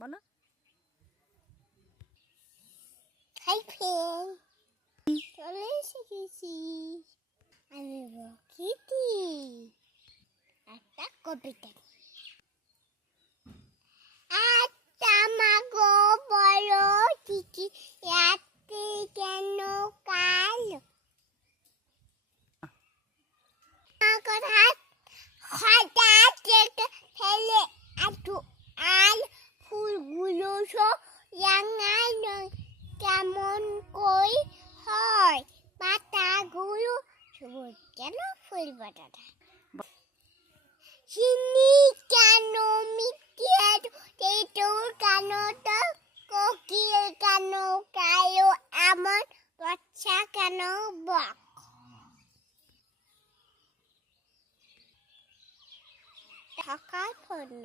বলো। Hi friend, চলে এসেছি আমি প্রকৃতি একটা কবিতা। একটা মাগো বড় চিঠি রাতে কেন কালো হঠাৎ ফেলে একটু আল ফুলগুলো সব রাঙানো কেমন কই হয় পাতাগুলো সবুজ কেন ফুল বাটাটা চিনি কেন মিষ্টি তেঁতুল কেন তো কোকিল কেন কালো এমন বাচ্চা কেন বক ঢাকার পণ্য।